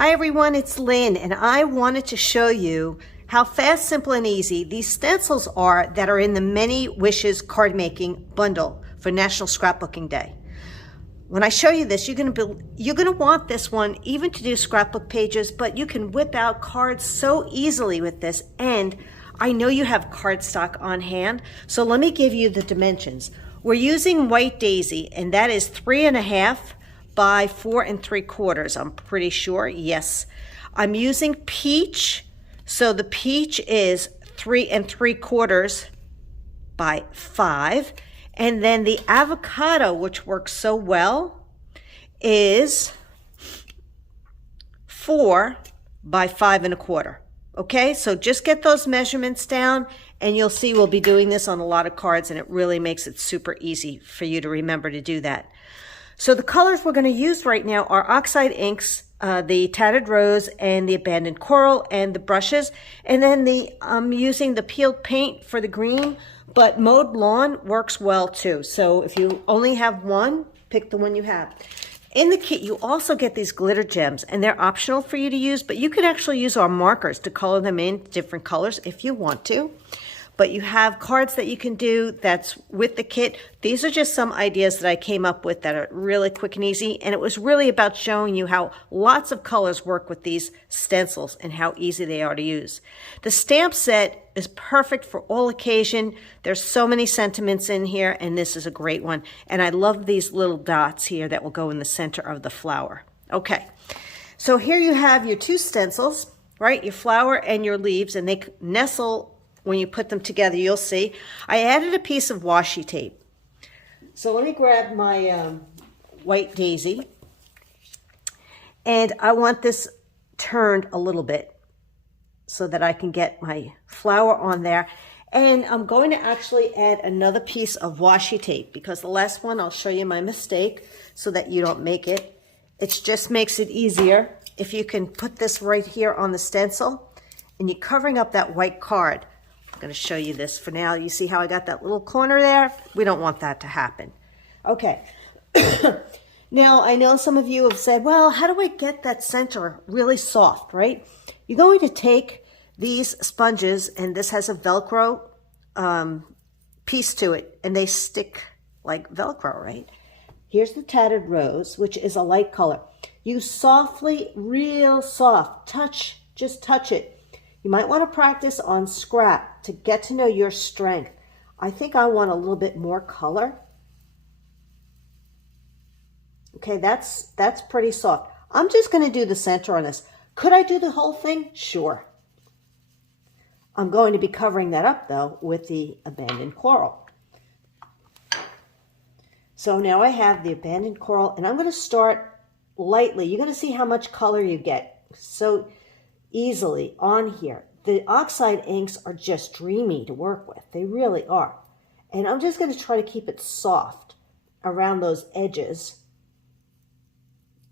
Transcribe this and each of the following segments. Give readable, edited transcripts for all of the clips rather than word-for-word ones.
Hi everyone, it's Lynn, and I wanted to show you how fast, simple, and easy these stencils are that are in the Many Wishes card making bundle for National Scrapbooking Day. When I show you this, you're gonna want this one even to do scrapbook pages, but you can whip out cards so easily with this. And I know you have cardstock on hand, so let me give you the dimensions. We're using white daisy, and that is 3.5 by 4 3/4. I'm pretty sure. Yes, I'm using peach, so the peach is 3 3/4 by 5, and then the avocado, which works so well, is 4 by 5 1/4. Okay, so just get those measurements down, and you'll see we'll be doing this on a lot of cards, and it really makes it super easy for you to remember to do that. So the colors we're going to use right now are Oxide inks, the Tattered Rose and the Abandoned Coral, and the brushes. And then I'm using the peeled paint for the green, but Mowed Lawn works well too. So if you only have one, pick the one you have. In the kit, you also get these glitter gems, and they're optional for you to use, but you could actually use our markers to color them in different colors if you want to. But you have cards that you can do that's with the kit. These are just some ideas that I came up with that are really quick and easy. And it was really about showing you how lots of colors work with these stencils and how easy they are to use. The stamp set is perfect for all occasion. There's so many sentiments in here, and this is a great one. And I love these little dots here that will go in the center of the flower. Okay, so here you have your two stencils, right? Your flower and your leaves, and they nestle. When you put them together, you'll see. I added a piece of washi tape. So let me grab my white daisy. And I want this turned a little bit so that I can get my flower on there. And I'm going to actually add another piece of washi tape because the last one, I'll show you my mistake so that you don't make it. It just makes it easier if you can put this right here on the stencil and you're covering up that white card. I'm going to show you this for now. You see how I got that little corner there? We don't want that to happen. Okay. Now, I know some of you have said, well, how do I get that center really soft, right? You're going to take these sponges, and this has a Velcro piece to it, and they stick like Velcro, right? Here's the Tattered Rose, which is a light color. You softly, real soft, just touch it. You might want to practice on scrap to get to know your strength. I think I want a little bit more color. Okay, that's pretty soft. I'm just going to do the center on this. Could I do the whole thing? Sure. I'm going to be covering that up, though, with the Abandoned Coral. So now I have the Abandoned Coral, and I'm going to start lightly. You're going to see how much color you get. So easily on here. The Oxide inks are just dreamy to work with. They really are. And I'm just going to try to keep it soft around those edges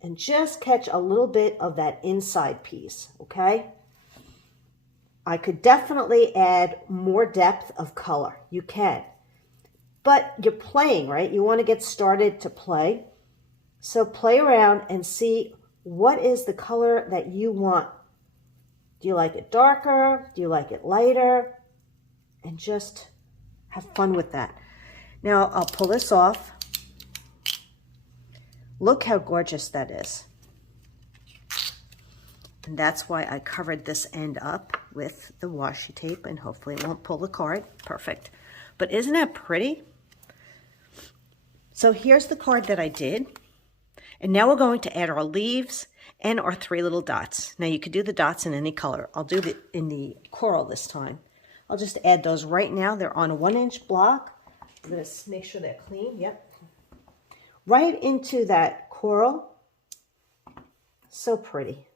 and just catch a little bit of that inside piece, okay? I could definitely add more depth of color. You can. But you're playing, right? You want to get started to play. So play around and see what is the color that you want. Do you like it darker? Do you like it lighter? And just have fun with that. Now I'll pull this off. Look how gorgeous that is. And that's why I covered this end up with the washi tape, and hopefully it won't pull the card. Perfect. But isn't that pretty? So here's the card that I did. And now we're going to add our leaves and our 3 little dots. Now you could do the dots in any color. I'll do it in the coral this time. I'll just add those right now. They're on a 1-inch block. I'm going to make sure they're clean. Yep. Right into that coral. So pretty.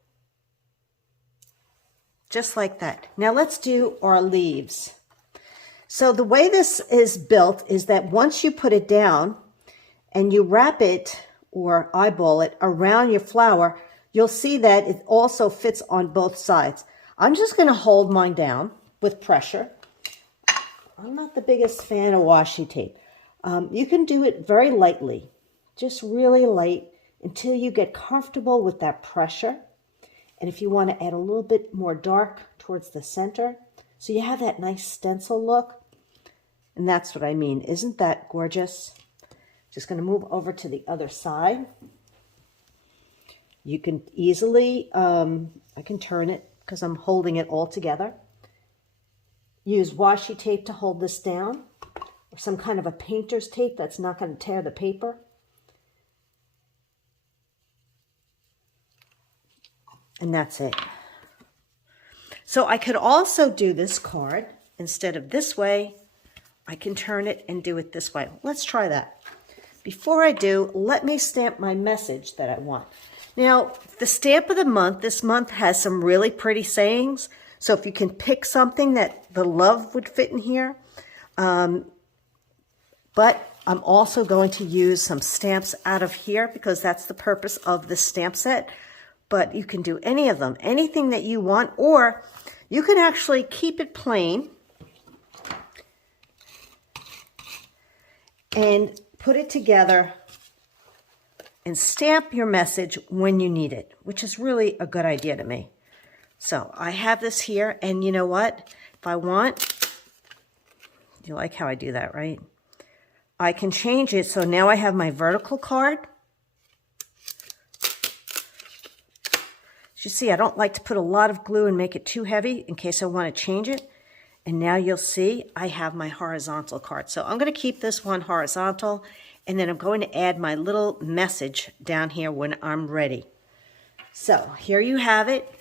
Just like that. Now let's do our leaves. So the way this is built is that once you put it down and you wrap it or eyeball it around your flower, you'll see that it also fits on both sides. I'm just going to hold mine down with pressure. I'm not the biggest fan of washi tape. You can do it very lightly, just really light until you get comfortable with that pressure. And if you want to add a little bit more dark towards the center, so you have that nice stencil look. And that's what I mean. Isn't that gorgeous? Just going to move over to the other side. You can easily, I can turn it because I'm holding it all together. Use washi tape to hold this down, or some kind of a painter's tape that's not going to tear the paper. And that's it. So I could also do this card instead of this way. I can turn it and do it this way. Let's try that. Before I do, let me stamp my message that I want. Now, the stamp of the month, this month has some really pretty sayings. So if you can pick something that the love would fit in here. But I'm also going to use some stamps out of here because that's the purpose of this stamp set. But you can do any of them, anything that you want, or you can actually keep it plain and put it together and stamp your message when you need it, which is really a good idea to me. So I have this here, and you know what? If I want, you like how I do that, right? I can change it, so now I have my vertical card. As you see, I don't like to put a lot of glue and make it too heavy in case I want to change it. And now you'll see I have my horizontal card. So I'm going to keep this one horizontal, and then I'm going to add my little message down here when I'm ready. So here you have it.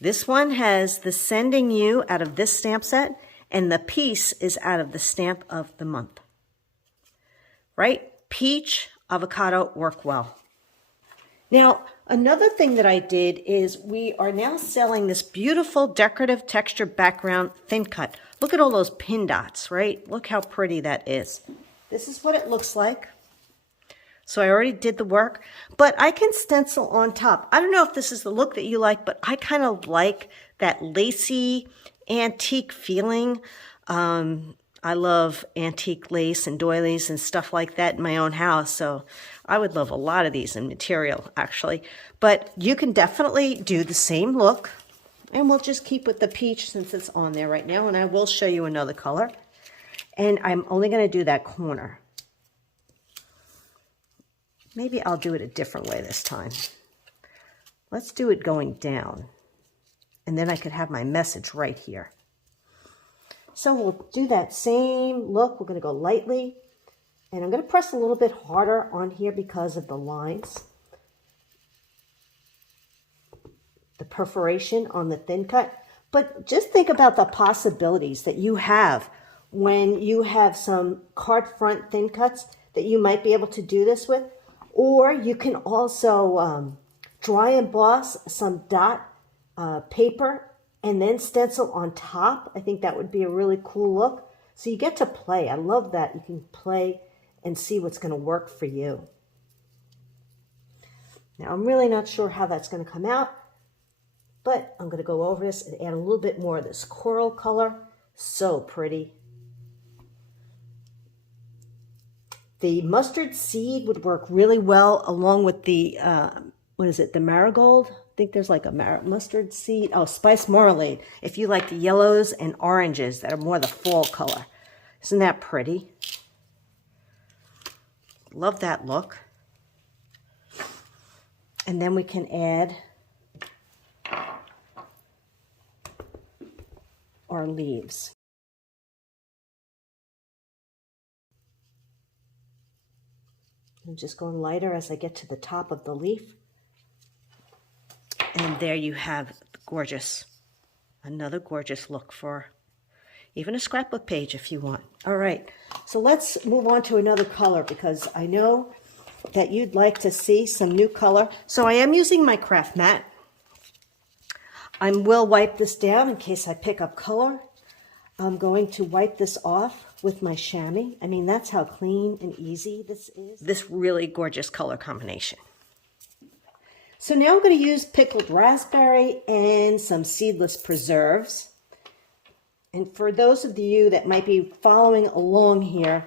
This one has the sending you out of this stamp set, and the piece is out of the stamp of the month. Right? Peach, avocado work well. Now, another thing that I did is we are now selling this beautiful decorative texture background thin cut. Look at all those pin dots, right? Look how pretty that is. This is what it looks like. So I already did the work, but I can stencil on top. I don't know if this is the look that you like, but I kind of like that lacy, antique feeling. I love antique lace and doilies and stuff like that in my own house, so I would love a lot of these in material, actually. But you can definitely do the same look, and we'll just keep with the peach since it's on there right now, and I will show you another color. And I'm only going to do that corner. Maybe I'll do it a different way this time. Let's do it going down, and then I could have my message right here. So we'll do that same look. We're going to go lightly, and I'm going to press a little bit harder on here because of the lines. The perforation on the thin cut. But just think about the possibilities that you have when you have some card front thin cuts that you might be able to do this with. Or you can also dry emboss some dot paper and then stencil on top. I think that would be a really cool look. So you get to play. I love that. You can play and see what's going to work for you. Now, I'm really not sure how that's going to come out, but I'm going to go over this and add a little bit more of this coral color. So pretty. The mustard seed would work really well along with the, what is it, the marigold? I think there's like a mustard seed. Oh, spice marmalade. If you like the yellows and oranges that are more the fall color. Isn't that pretty? Love that look. And then we can add our leaves. I'm just going lighter as I get to the top of the leaf. And there you have gorgeous, another gorgeous look for even a scrapbook page if you want. All right, so let's move on to another color because I know that you'd like to see some new color. So I am using my craft mat. I will wipe this down in case I pick up color. I'm going to wipe this off with my chamois. I mean, that's how clean and easy this is. This really gorgeous color combination. So now I'm going to use pickled raspberry and some seedless preserves. And for those of you that might be following along here,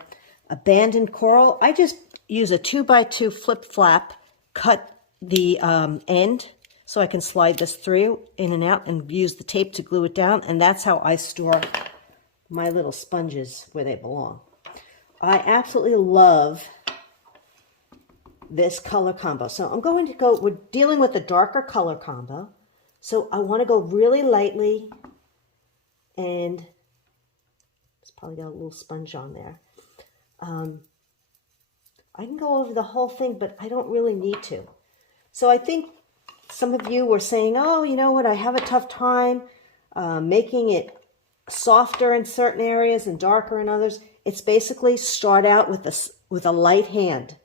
abandoned coral, I just use a 2x2 flip flap, cut the end so I can slide this through in and out and use the tape to glue it down. And that's how I store my little sponges where they belong. I absolutely love this color combo. So I'm going to go, we're dealing with a darker color combo. So I want to go really lightly, and it's probably got a little sponge on there. I can go over the whole thing, but I don't really need to. So I think some of you were saying, oh, you know what, I have a tough time making it softer in certain areas and darker in others. It's basically start out with a light hand.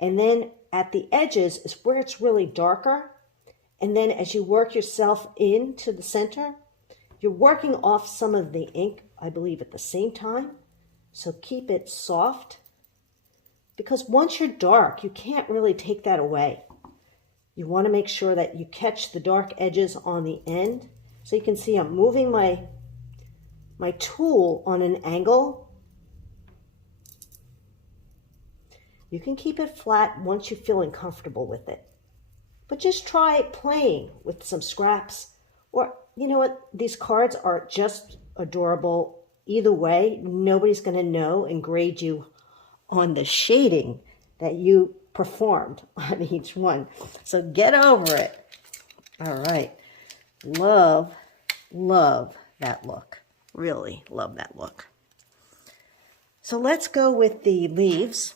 And then at the edges is where it's really darker. And then as you work yourself into the center, you're working off some of the ink, I believe, at the same time. So keep it soft, because once you're dark, you can't really take that away. You want to make sure that you catch the dark edges on the end. So you can see I'm moving my tool on an angle. You can keep it flat once you're feeling comfortable with it. But just try playing with some scraps. Or, you know what, these cards are just adorable. Either way, nobody's going to know and grade you on the shading that you performed on each one. So get over it. All right. Love, love that look. Really love that look. So let's go with the leaves.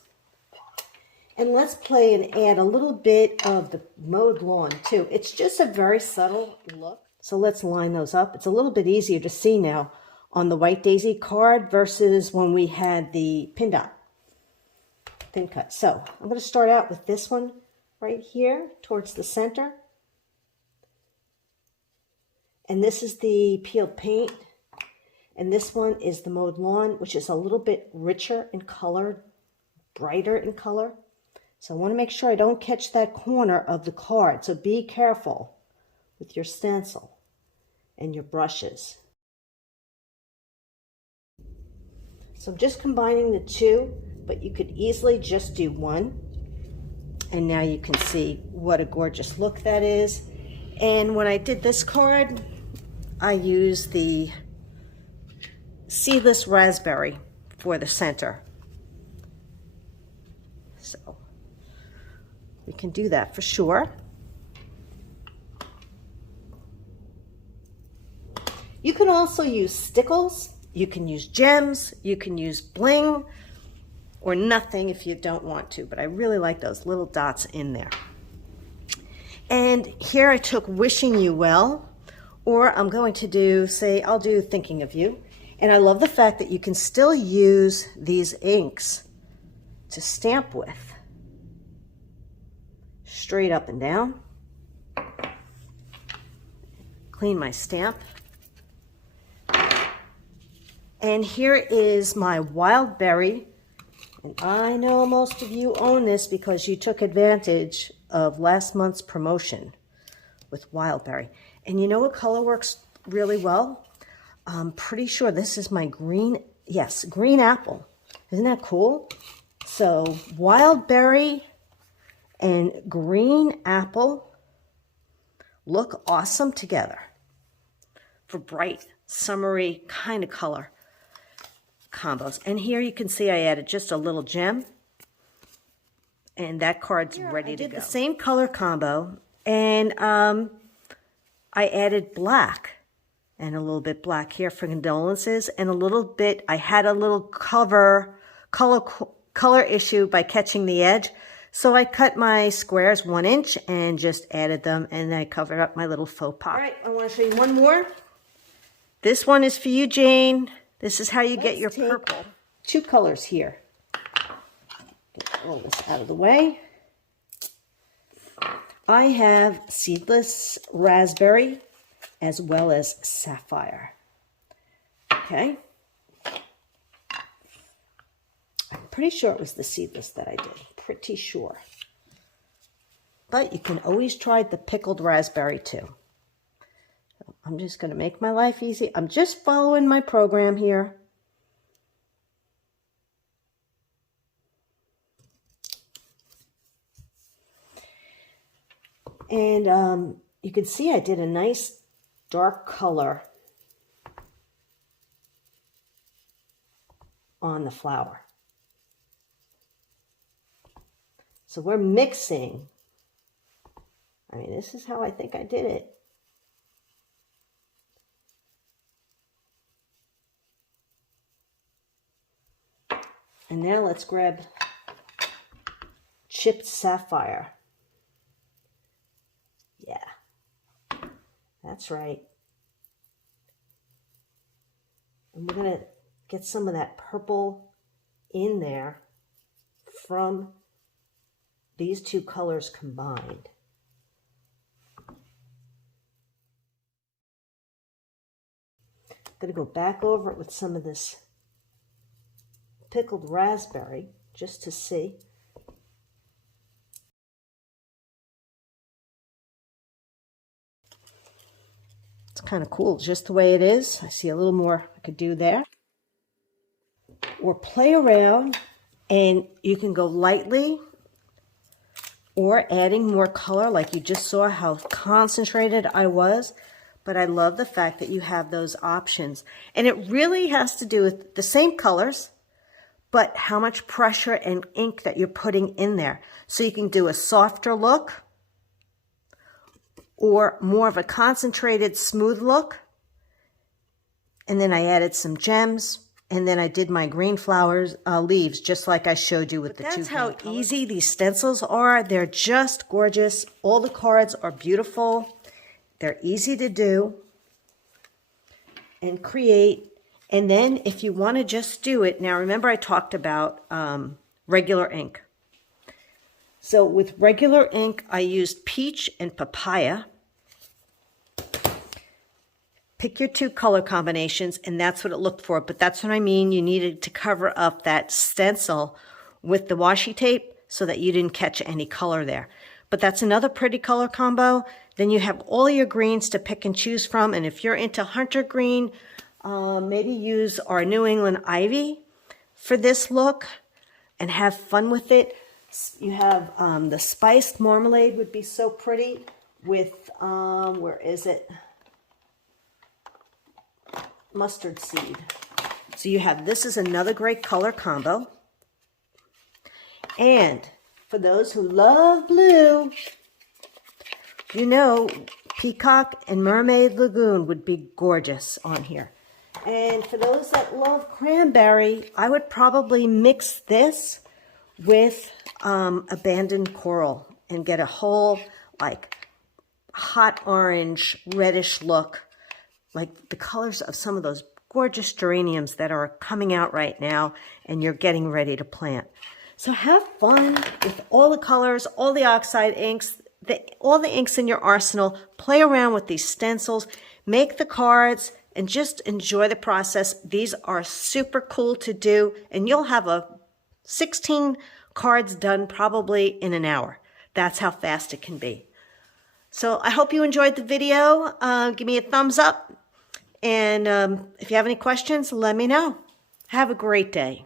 And let's play and add a little bit of the mowed lawn too. It's just a very subtle look. So let's line those up. It's a little bit easier to see now on the White Daisy card versus when we had the pin dot, thin cut. So I'm going to start out with this one right here towards the center. And this is the peeled paint. And this one is the mowed lawn, which is a little bit richer in color, brighter in color. So I want to make sure I don't catch that corner of the card. So be careful with your stencil and your brushes. So I'm just combining the two, but you could easily just do one. And now you can see what a gorgeous look that is. And when I did this card, I used the seedless raspberry for the center. So we can do that for sure. You can also use stickles, you can use gems, you can use bling, or nothing if you don't want to, but I really like those little dots in there. And here I took Wishing You Well, or I'm going to do, say, I'll do Thinking of You. And I love the fact that you can still use these inks to stamp with. Straight up and down. Clean my stamp. And here is my wild berry. And I know most of you own this because you took advantage of last month's promotion with wild berry. And you know what color works really well? I'm pretty sure this is my green, yes, green apple. Isn't that cool? So wild berry and green apple look awesome together for bright, summery kind of color combos. And here you can see I added just a little gem, and that card's ready to go. I did the same color combo, and I added black and a little bit black here for condolences, and a little bit, I had a little color issue by catching the edge. So I cut my squares 1 inch and just added them, and I covered up my little faux pas. All right, I want to show you one more. This one is for you, Jane. This is how you get your purple. 2 colors here. Get all this out of the way. I have seedless raspberry as well as sapphire. Okay. I'm pretty sure it was the seedless that I did. Pretty sure. But you can always try the pickled raspberry too. So I'm just going to make my life easy. I'm just following my program here. And you can see I did a nice dark color on the flower. So we're mixing. I mean, this is how I think I did it. And now let's grab chipped sapphire. Yeah, that's right. And we're going to get some of that purple in there from these two colors combined. I'm going to go back over it with some of this pickled raspberry just to see. It's kind of cool just the way it is. I see a little more I could do there. Or play around, and you can go lightly or adding more color, like you just saw how concentrated I was. But I love the fact that you have those options. And it really has to do with the same colors, but how much pressure and ink that you're putting in there. So you can do a softer look or more of a concentrated, smooth look. And then I added some gems. And then I did my green flowers, leaves, just like I showed you with the two. That's how easy these stencils are. They're just gorgeous. All the cards are beautiful. They're easy to do and create. And then if you want to just do it, now remember I talked about regular ink. So with regular ink, I used peach and papaya. Pick your two color combinations, and that's what it looked for. But that's what I mean. You needed to cover up that stencil with the washi tape so that you didn't catch any color there. But that's another pretty color combo. Then you have all your greens to pick and choose from. And if you're into hunter green, maybe use our New England ivy for this look and have fun with it. You have the spiced marmalade would be so pretty with, where is it? Mustard seed. So you have, this is another great color combo. And for those who love blue, you know, Peacock and Mermaid Lagoon would be gorgeous on here. And for those that love cranberry, I would probably mix this with abandoned coral and get a whole like hot orange reddish look, like the colors of some of those gorgeous geraniums that are coming out right now and you're getting ready to plant. So have fun with all the colors, all the Oxide inks, all the inks in your arsenal. Play around with these stencils, make the cards, and just enjoy the process. These are super cool to do, and you'll have 16 cards done probably in an hour. That's how fast it can be. So I hope you enjoyed the video. Give me a thumbs up. And if you have any questions, let me know. Have a great day.